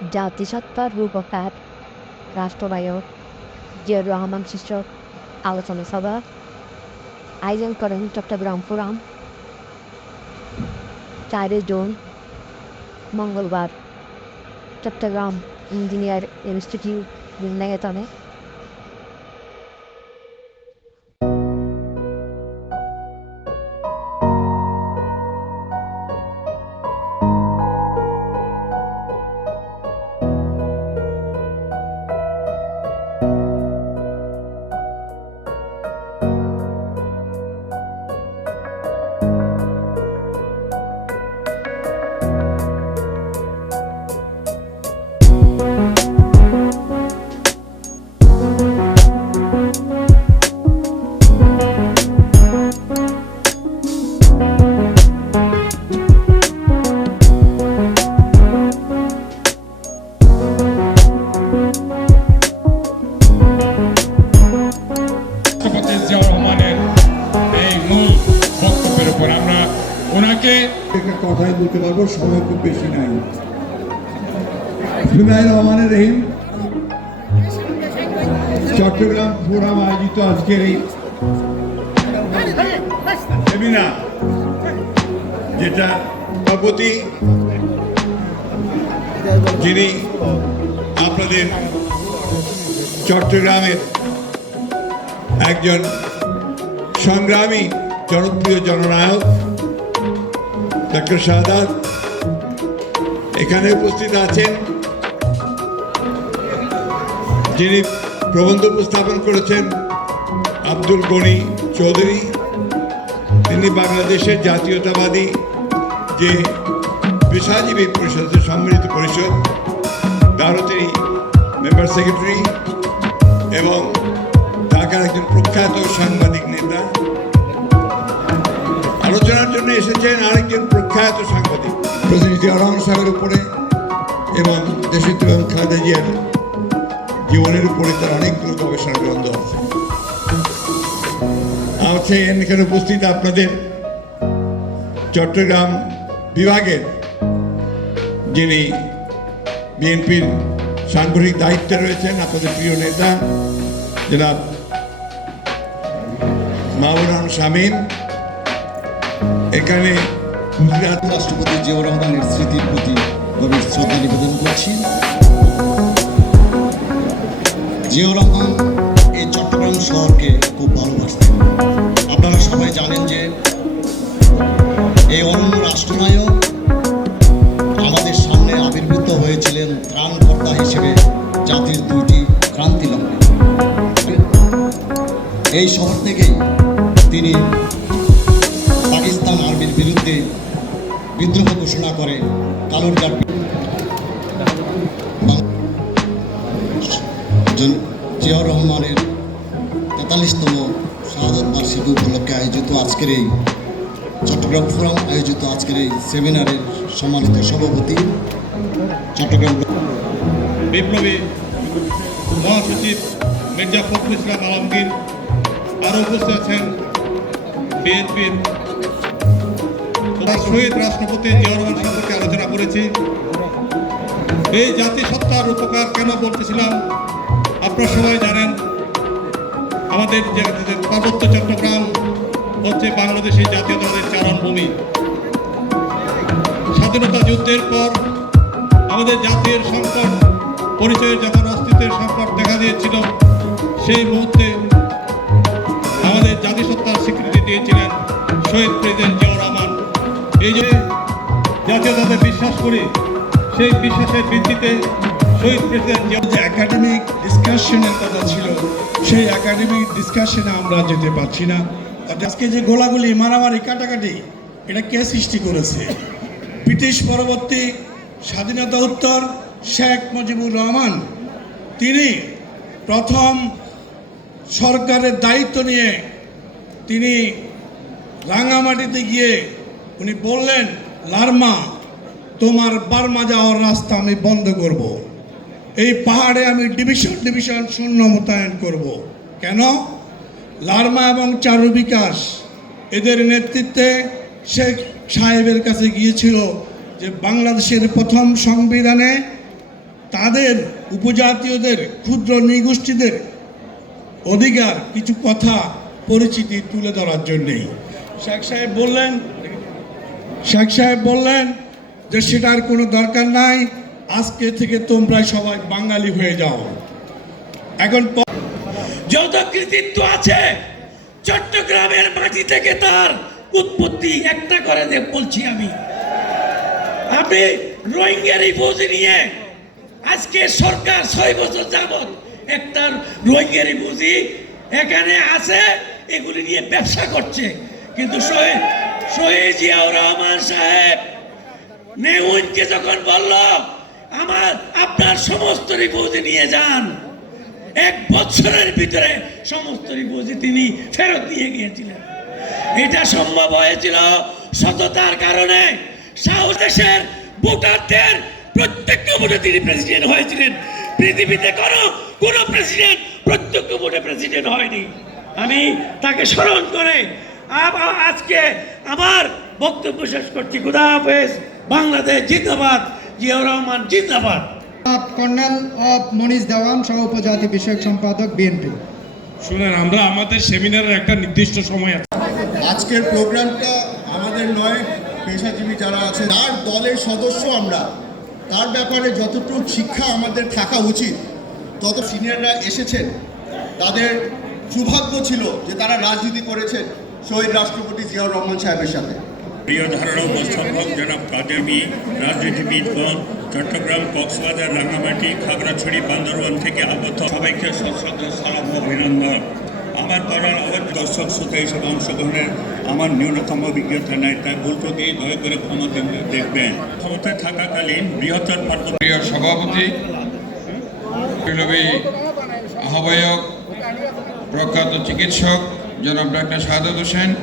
জাতিসত্তার রূপকার রাষ্ট্রনায়ক জিয়ার রহমান শীর্ষক আলোচনা সভা। আয়োজন করেন চট্টগ্রাম ফোরাম। চারই জুন, মঙ্গলবার। চট্টগ্রাম ইঞ্জিনিয়ার ইনস্টিটিউট মিলনায়তনে চট্টগ্রাম ফোরাম আয়োজিত আজকের এই সেমিনার যেটা সভাপতি যিনি আপনাদের চট্টগ্রামের একজন সংগ্রামী জনপ্রিয় জননায়ক ডক্টর শাহাদাত, এখানে উপস্থিত আছেন যিনি প্রবন্ধ উপস্থাপন করেছেন আব্দুল গনি চৌধুরী। তিনি বাংলাদেশের জাতীয়তাবাদী যে পেশাজীবী পরিষদের সম্মিলিত পরিষদ তারও তিনি মেম্বার সেক্রেটারি এবং ঢাকার একজন প্রখ্যাত সাংবাদিক নেতা। আলোচনার জন্য এসেছেন আরেকজন প্রখ্যাত সাংবাদিক, প্রতিনিধি রহমান সাহেবের উপরে এবং এবং খালেদা জিয়ার জীবনের উপরে তার অনেকগুলো গবেষণা গ্রন্থ আছে। আছেন এখানে উপস্থিত আপনাদের চট্টগ্রাম বিভাগের যিনি বিএনপির সাংগঠনিক দায়িত্বে রয়েছেন, আপনাদের প্রিয় নেতা, জনাব মাহবুব রহমান শামীম। এখানে রাষ্ট্রপতি জিয়াউর রহমানের স্মৃতির প্রতি গভীর শ্রদ্ধা নিবেদন করছি। জিয়াউর রহমান এই চট্টগ্রাম শহরকে খুব ভালোবাসতেন। আপনারা সবাই জানেন যে এই অনন্য রাষ্ট্রনায়ক আমাদের সামনে আবির্ভূত হয়েছিলেন ত্রাণকর্তা হিসেবে জাতির দুইটি ক্রান্তি লগ্নে। এই শহর থেকেই তিনি পাকিস্তান আর্মির বিরুদ্ধে বিদ্রোহ ঘোষণা করে কালুরঘাট জন- জিয়াউর রহমানের তেতাল্লিশতম শাহাদত বার্ষিকী উপলক্ষে আয়োজিত আজকের এই চট্টগ্রাম ফোরাম আয়োজিত আজকের এই সেমিনারের সম্মানিত সভাপতি চট্টগ্রাম বিপ্লবী মহাসচিব মির্জা ফখরুল ইসলাম আলমগীর আরও উপস্থিত আছেন বিএনপির শহীদ রাষ্ট্রপতি জিয়াউর রহমান সম্পর্কে আলোচনা করেছি। এই জাতিসত্তার উপকার কেন বলতেছিলাম? আপনারা জানেন, আমাদের যে পার্বত্য চট্টগ্রাম হচ্ছে বাংলাদেশের জাতীয়তাবাদের চারণভূমি স্বাধীনতা যুদ্ধের পর আমাদের জাতির সংকট, পরিচয়ের যখন অস্তিত্বের সংকট দেখা দিয়েছিল, সেই মুহূর্তে আমাদের জাতিসত্তার স্বীকৃতি দিয়েছিলেন শহীদ প্রেসিডেন্ট জিয়াউর রহমান। এই যে জাতীয়তাতে বিশ্বাস করি, সেই বিশ্বাসের ভিত্তিতে শহীদ প্রেসিডেন্ট একাডেমিক ডিসকাশনের কথা ছিল, সেই একাডেমিক ডিসকাশনে আমরা যেতে পারছি না আজকে যে গোলাগুলি, মারামারি, কাটাকাটি, এটা কে সৃষ্টি করেছে ব্রিটিশ পরবর্তী স্বাধীনতা উত্তর শেখ মুজিবুর রহমান, তিনি প্রথম সরকারের দায়িত্ব নিয়ে তিনি রাঙামাটিতে গিয়ে উনি বললেন, লার্মা, তোমার বার্মা যাওয়ার রাস্তা আমি বন্ধ করব। এই পাহাড়ে আমি ডিভিশন ডিভিশন শূন্য মোতায়েন করব। কেন? লার্মা এবং চারু বিকাশ এদের নেতৃত্বে শেখ সাহেবের কাছে গিয়েছিল যে বাংলাদেশের প্রথম সংবিধানে তাদের উপজাতীয়দের, ক্ষুদ্র নৃগোষ্ঠীদের অধিকার, কিছু কথা, পরিচিতি তুলে ধরার জন্যেই। শেখ সাহেব বললেন, শেখ সাহেব বললেন যে সেটার কোনো দরকার নাই। আজকে থেকে তোমরা সবাই বাঙালি হয়ে যাও। এখন যত কৃতিত্ব আছে, চট্টগ্রামের মাটি থেকে তার উৎপত্তি একটা করে দে, বলছি আমি। আপনি রোহিঙ্গা রিফিউজি নিয়ে আজকে সরকার ছয় বছর যাবত একটা রোহিঙ্গা রিফিউজি এখানে আছে, এগুলি নিয়ে ব্যবসা করছে। কিন্তু শহীদ জিয়াউর রহমান সাহেব নেউনকে যখন বলল আমার, আপনার সমস্ত রিফিউজি নিয়ে যান। এক বছরের ভিতরে সমস্ত রিপোজি তিনি ফেরত দিয়ে গিয়েছিলেন। এটা সম্ভব হয়েছিল সততার কারণে সাউথ দেশের ভোটারদের প্রত্যক্ষ ভোটে তিনি প্রেসিডেন্ট হয়েছিলেন। পৃথিবীতে কোনো কোনো প্রেসিডেন্ট প্রত্যক্ষ ভোটে প্রেসিডেন্ট হয়নি। আমি তাকে স্মরণ করে আজকে আমার বক্তব্য শেষ করছি। খুদা হাফেজ, বাংলাদেশ জিন্দাবাদ। জিয়াউর রহমান জিন্দাবাদ। কর্নেল অফ মনীষ দেওয়ান সহ উপজাতি বিষয়ক সম্পাদক বিএনপি শুনেন আমরা আমাদের সেমিনারের একটা নির্দিষ্ট সময় আছে। আজকের প্রোগ্রামটা আমাদের নয় পেশাজীবী যারা আছে তার দলের সদস্য আমরা। তার ব্যাপারে যতটুকু শিক্ষা আমাদের থাকা উচিত তত সিনিয়ররা এসেছেন। তাদের সৌভাগ্য ছিল যে তারা রাজনীতি করেছেন শহীদ রাষ্ট্রপতি জিয়াউর রহমান সাহেবের সাথে। প্রিয় ধারণা উপস্থাপক জনাব কাদেমি রাজনীতিবিদগণ চট্টগ্রাম কক্সবাজার রাঙামাটি খাগড়াছড়ি বান্দরবান থেকে আগত সবাইকে সশ্রদ্ধ সালাম অভিনন্দন। আমার করার আবার দর্শক শ্রোতা হিসেবে অংশগ্রহণের আমার ন্যূনতম অভিজ্ঞতা নাই, তাই ভুল প্রতি দয়া করে ক্ষমা দে- দেখবেন। ক্ষমতায় থাকাকালীন বৃহত্তর প্রিয় সভাপতি আহ্বায়ক, প্রখ্যাত চিকিৎসক জনাব ডাক্তার সাদত হোসেন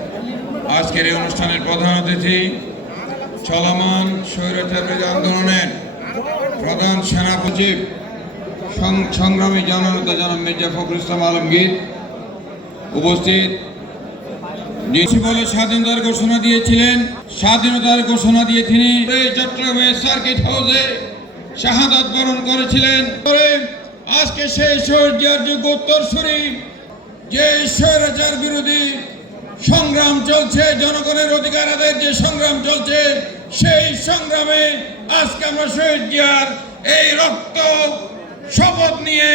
আজকের এই অনুষ্ঠানের প্রধান অতিথি চলমান স্বৈরাচার আন্দোলনের প্রধান সেনা সচিব সং- সংগ্রামী জননেতা জনাব মির্জা ফখরুল ইসলাম আলমগীর উপস্থিত। বলে স্বাধীনতার ঘোষণা দিয়েছিলেন। স্বাধীনতার ঘোষণা দিয়ে তিনি চট্টগ্রামের সার্কিট হাউসে শাহাদাত বরণ করেছিলেন। আজকে সেই শহীদের যুগ উত্তরসূরি যে স্বৈরাচার বিরোধী সংগ্রাম চলছে, জনগণের অধিকার আদায়ের যে সংগ্রাম চলছে, সেই সংগ্রামে আজকে আমরা শহীদ জিয়ার এই রক্ত, শপথ নিয়ে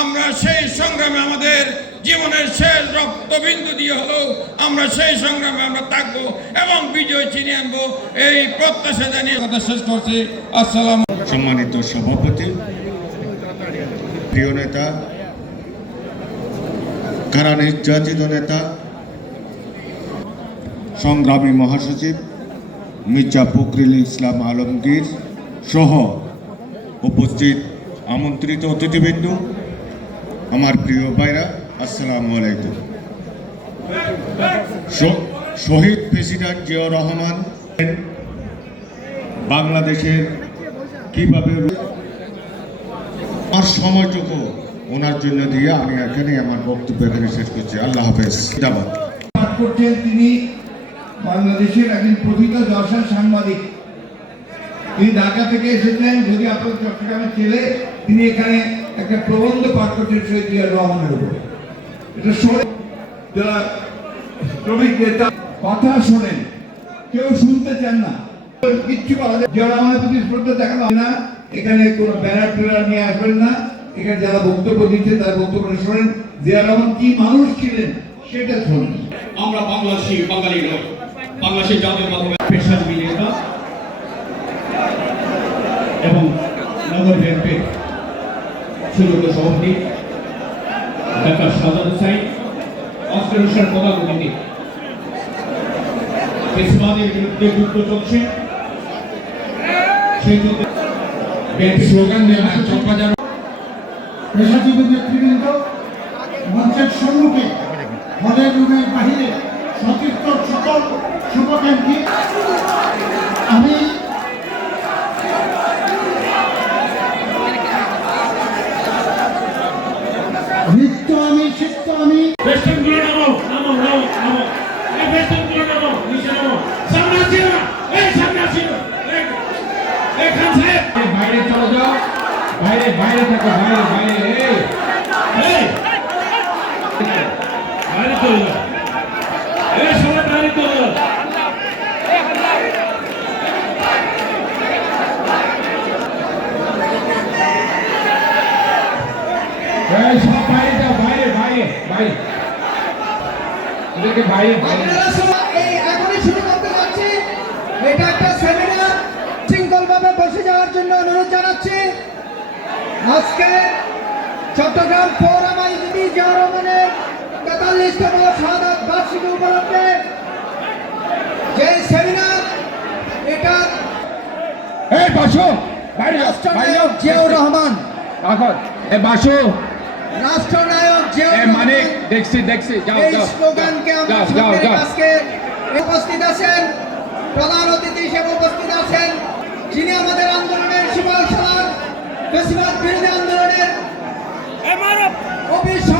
আমরা সেই সংগ্রামে আমাদের জীবনের শেষ রক্তবিন্দু দিয়ে হলো আমরা সেই সংগ্রামে আমরা থাকব এবং বিজয় চিনিয়ে আনব। এই প্রত্যাশা জানিয়ে কথা শেষ করছি। আসসালাম সম্মানিত সভাপতি, প্রিয় নেতা, কারা নির্যাতিত নেতা সংগ্রামী মহাসচিব মির্জা ফখরুল ইসলাম আলমগীর সহ উপস্থিত আমন্ত্রিত অতিথিবৃন্দ, আমার প্রিয় ভাইরা, আসসালামু আলাইকুম। শহীদ প্রেসিডেন্ট জিয়াউর রহমান বাংলাদেশের কীভাবে আমার সময়টুকু ওনার জন্য দিয়ে আমি এখানে আমার বক্তব্য এখানে শেষ করছি। আল্লাহ হাফেজ। তিনি বাংলাদেশের একজন প্রথিত দর্শন সাংবাদিক। তিনি ঢাকা থেকে এসেছেন যদি আপনার চট্টগ্রামের ছেলে, তিনি এখানে একটা প্রবন্ধ পাঠ করছেন শহীদ জিয়াউর রহমানের উপরে। এটা শোনে যারা শ্রমিক নেতা, কথা শোনেন, কেউ শুনতে চান না। কিচ্ছু বলা যায় জিয়াউর রহমানের প্রতি শ্রদ্ধা দেখানো না, এখানে কোনো ব্যানার ট্যানার নিয়ে আসবেন না। এখানে যারা বক্তব্য দিচ্ছে, তার বক্তব্য শোনেন। জিয়া রহমান কি মানুষ ছিলেন, সেটা শোনেন। আমরা বাংলাদেশি, বাঙালি নয়। বাংলাদেশের জাতীয় মাধ্যমে পেশাজীবী নেতা এবং নগর বিএনপির সুযোগ্য সভাপতি ডাক্তার সাজাদ হুসাইন অস্ত্র অনুষ্ঠান প্রধান অতিথি পেশবাদের বিরুদ্ধে যুদ্ধ চলছে। সেই বিএনপি স্লোগান না চকবাজার পেশাজীবী নেতৃবৃন্দ মঞ্চের সম্মুখে হলের রুমের বাহিরে সতীর্থ শুভাকাঙ্ক্ষী আমি নৃত্য আমি শিত্য আমি। বাইরে চলে যাও। বাইরে বাইরে থাকো বাইরে বাইরে বাইরে চলে যাও এই সবাই বাইরে চলে যাও এই সব বাইরে যাও বাইরে বাইরে বাইরে এদেরকে বাইরে এই এখনই শুরু করতে যাচ্ছি এটা একটা সেমিনার শৃঙ্খলভাবে বসে যাওয়ার জন্য অনুরোধ জানাচ্ছি। আজকে চট্টগ্রাম ফোরাম আইজিবি জিয়া রহমানের তেতাল্লিশতম শাহাদত বার্ষিকী উপলক্ষে যে সেমিনার এটা এই বাসো জিয়াউর রহমান। এখন এ বাসো রাষ্ট্রনায়ক মানিক দেখছি দেখছি যাও যাও স্লোগানকে আমরা যাও যাও উপস্থিত আছেন প্রধান অতিথি হিসেবে উপস্থিত আছেন যিনি আমাদের আন্দোলনের শিবাল সালার বেশিরভাগ বিরোধী আন্দোলনের অবিসংবাদিত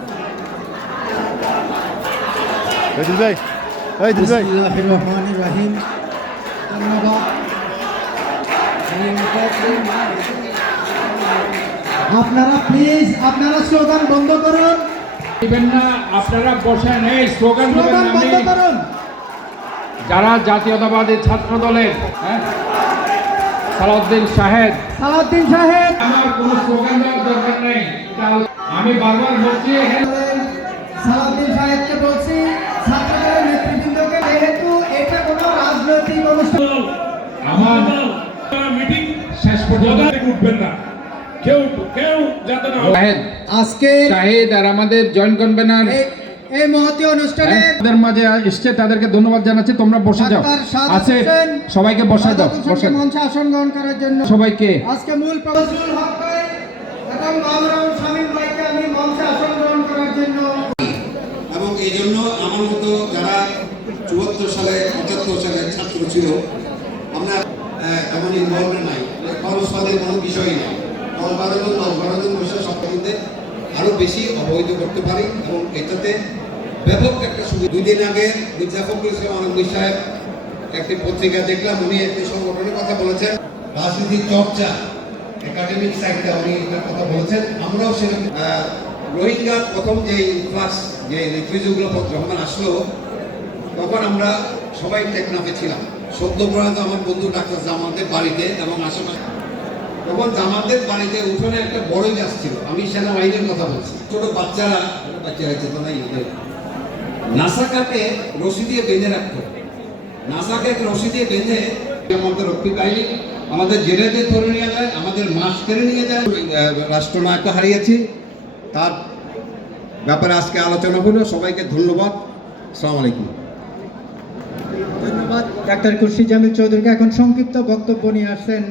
আলিয়ুল আযীম বিসমিল্লাহির রহমানির রহিম আপনারা প্লিজ আপনারা স্লোগান বন্ধ করুন। দিবেন না আপনারা বসেন এই স্লোগান বন্ধ করুন। যারা জাতীয়তাবাদী ছাত্র দলের হ্যাঁ? সালাউদ্দিন সাহেব। সালাউদ্দিন সাহেব। আমার কোনো স্লোগান দেওয়ার দরকার নেই। আমি বারবার বলছি সালাউদ্দিন সাহেবকে বলছি রাজনৈতিক অনুষ্ঠান আমার মিটিং শেষ পর্যন্ত উঠবেন না কেউ কেউ যাতে না আজকে শাহেদ আর আমাদের জয়েন্ট কনভেনার এই- এই মহতি অনুষ্ঠানে আমাদের মাঝে এসছে তাদেরকে ধন্যবাদ জানাচ্ছি তোমরা বসে যাও। আছে সবাইকে বসে দাও বসে মঞ্চে আসন গ্রহণ করার জন্য। সবাইকে। আজকে মূল প্রফেসরুল হক ভাই এবং মামরাউল শামীম ভাইকে আমি মঞ্চে আসন গ্রহণ করার জন্য। এবং এই জন্য আমার মতো যারা চুয়াত্তর সালে পঁচাত্তর সালে ছাত্র ছিল। আমরা ইনভলভমেন্ট নাই। খরচবাদের কোনো বিষয় দশ বারো জন বসে আরও বেশি অবহিত করতে পারি এবং এটাতে ব্যাপক একটা সুবিধা। দুই দিন আগে ইসলাম আলমগীর সাহেব একটি পত্রিকা দেখলাম, উনি একটি সংগঠনের কথা বলেছেন। রাজনীতির চর্চা একাডেমিক সাইডে উনি এটার কথা বলেছেন। আমরাও সেরকম রোহিঙ্গার প্রথম যে ক্লাস যে রিফিউজিগুলো যখন আসলো তখন আমরা সবাই টেকনাফে ছিলাম। সদ্য প্রয়াত আমার বন্ধু ডাক্তার জামাতের বাড়িতে এবং আশেপাশে তখন জামাতের বাড়িতে উঠোনে একটা বড় গাছ ছিল আমি সেনাবাহিনীর কথা বলছি। ছোট বাচ্চারা বাচ্চা হয়েছে তো নাই ওদের। নাসাকাকে রশি দিয়ে বেঁধে রাখতো। নাসাকে রশি দিয়ে বেঁধে আমাদের রক্ষী বাহিনী আমাদের জেলেদের ধরে নিয়ে যায় আমাদের মাছ কেড়ে নিয়ে যায়। আহ, রাষ্ট্রনায়ককে হারিয়েছি। তার ব্যাপারে আজকে আলোচনা হলো। সবাইকে ধন্যবাদ। আসসালামু আলাইকুম। ধন্যবাদ। ডাক্তার খুরশিদ জামিল চৌধুরীকে এখন সংক্ষিপ্ত বক্তব্য নিয়ে আসছেন।